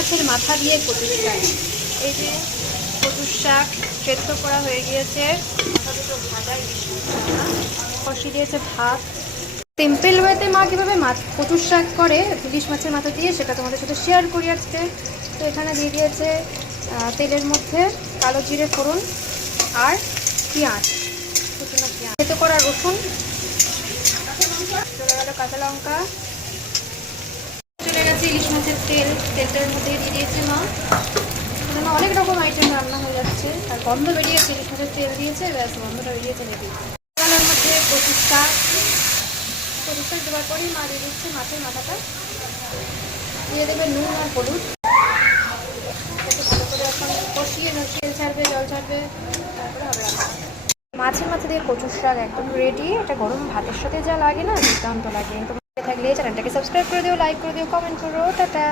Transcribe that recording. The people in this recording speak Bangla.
মাছের মাথা দিয়ে কচুর শাক। এই যে কচুর শাক সেদ্ধ করা হয়ে গিয়েছে, মাথা দুটো ভাজা, কষি দিয়েছে ভাত। সিম্পল ওয়েতে মা কীভাবে কচুর শাক করে ইলিশ মাছের মাথা দিয়ে, সেটা তোমাদের সাথে শেয়ার করি আজকে। তো এখানে দিয়ে দিয়েছে তেলের মধ্যে কালো জিরে ফোড়ন আর পেঁয়াজ, শুকনো পেঁয়াজ, সেদ্ধ করা রসুন, চলে গেল কাঁচা লঙ্কা, চলে গেছে ইলিশ মাছের তেলটার মধ্যে দিয়ে দিয়েছে মা। এখানে অনেক রকম আইটেম রান্না হয়ে যাচ্ছে, আর গন্ধ বেরিয়েছে, ইলিশ মাছের তেল দিয়েছে, ব্যাস গন্ধটা বেরিয়েছে রেডি। তেলের মধ্যে কচুর শাক দেওয়ার পরেই মা দিয়ে দিচ্ছে মাছের মাথাটা, দিয়ে দেবে নুন আর হলুদ, ভালো করে এখন কষিয়ে তেল ছাড়বে, জল ছাড়বে, তারপরে হবে রান্না। মাছের মাথা দিয়ে কচুর শাক একদম রেডি। এটা গরম ভাতের সাথে যা লাগে না, দুর্দান্ত লাগে। তোমরা থাকলে চ্যানেলটাকে সাবস্ক্রাইব করে দিও, লাইক করে দিও, কমেন্ট করো। টাটা।